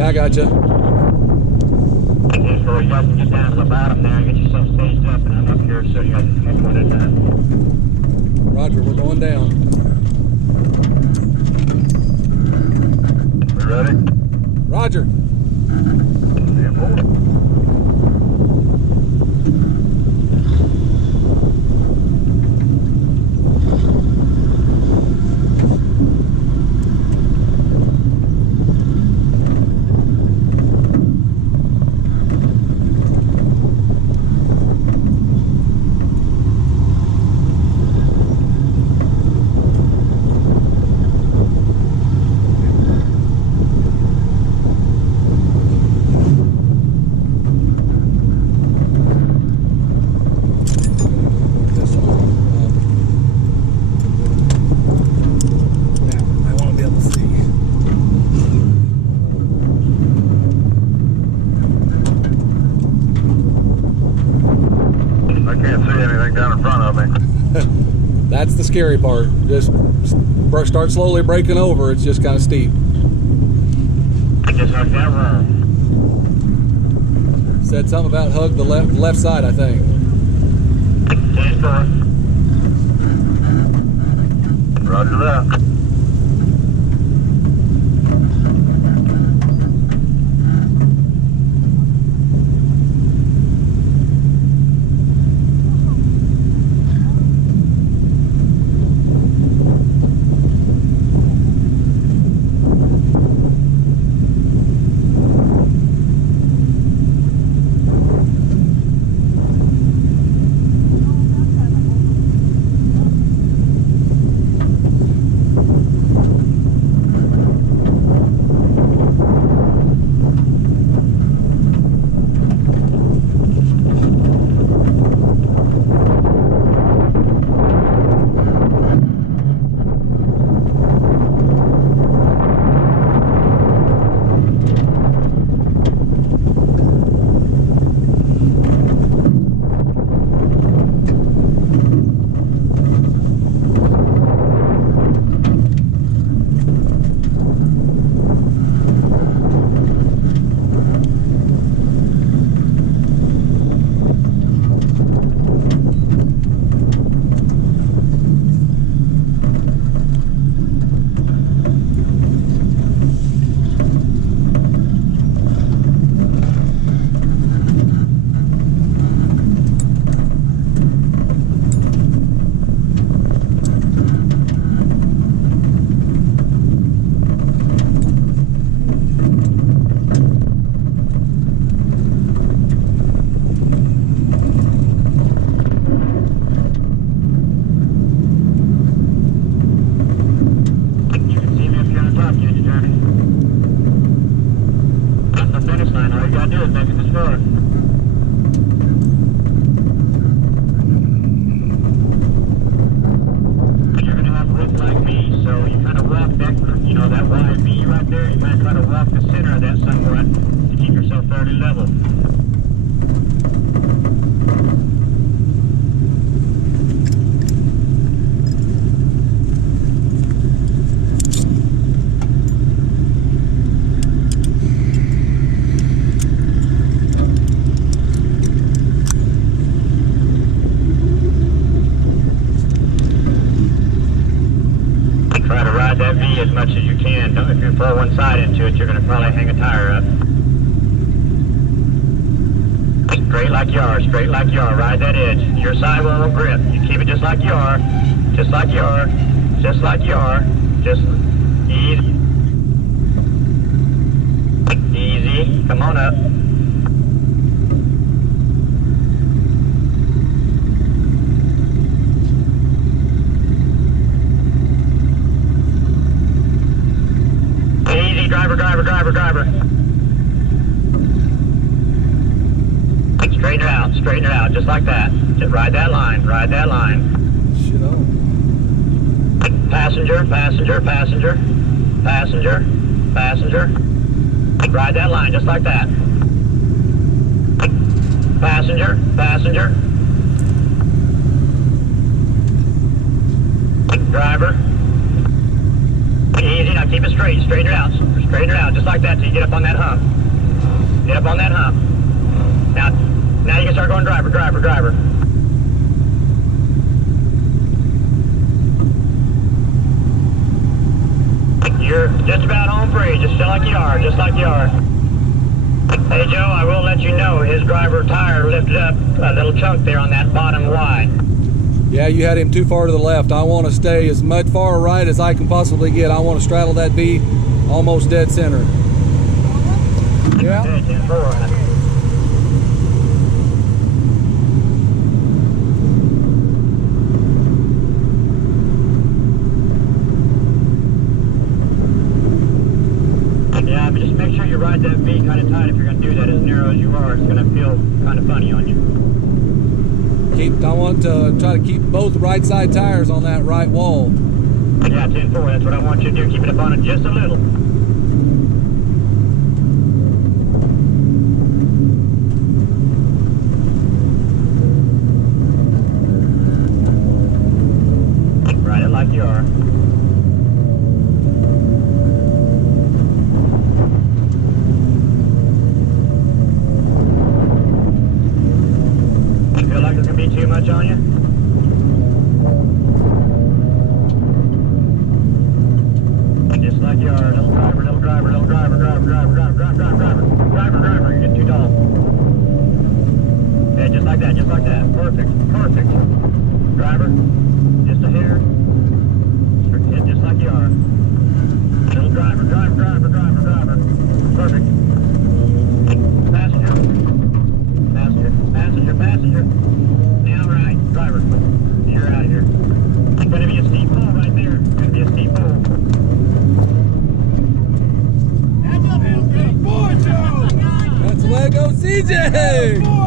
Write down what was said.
Yeah, I got you. Okay, so you guys can get down to the bottom there and get yourself staged up, and I'm up here so you guys can catch one at a time. Roger, we're going down. We ready? Roger. Stand forward. This one. Now, I want to be able to see. I can't see anything down in front of me. That's the scary part. Just start slowly breaking over. It's just kind of steep. Just like that room. Said something about hug the left side, I think. Stand for it. Roger that. As much as you can. If you throw one side into it, you're going to probably hang a tire up. Straight like you are, straight like you are. Ride that edge. Your side will grip. You keep it just like you are, just like you are, just like you are. Just easy. Easy. Come on up. Driver. Straighten it out, just like that. Just ride that line, Shit on. Passenger. Ride that line, just like that. Passenger. Driver. Easy, now keep it straight. Straighten it out. Straighten it out, just like that till you get up on that hump. Get up on that hump. Now you can start going driver, driver, driver. You're just about home free, just like you are, just like you are. Hey Joe, I will let you know his driver tire lifted up a little chunk there on that bottom Y. Yeah, you had him too far to the left. I want to stay as much far right as I can possibly get. I want to straddle that V almost dead center. Yeah. Okay, 10-4. Yeah, but just make sure you ride that V kind of tight if you're going to do that. As narrow as you are, it's going to feel kind of funny on you. I want to try to keep both right side tires on that right wall. Yeah, 10-4, that's what I want you to do. Keep it up on it just a little. Ride it like you are. Feel like it's going to be too much on you? Just like you are. Little driver, little driver, little driver, driver, driver, driver, driver, driver, driver, driver, driver. You're getting too tall. Okay, just like that, just like that. Perfect, perfect. Driver, just a hair. Hit just like you are. Little driver, driver, driver, driver, driver. Perfect. Passenger. Passenger, passenger, passenger. Now right, driver. You're out of here. It's going to be a steep pull right there. It's going to be a steep pull. That's Lego CJ!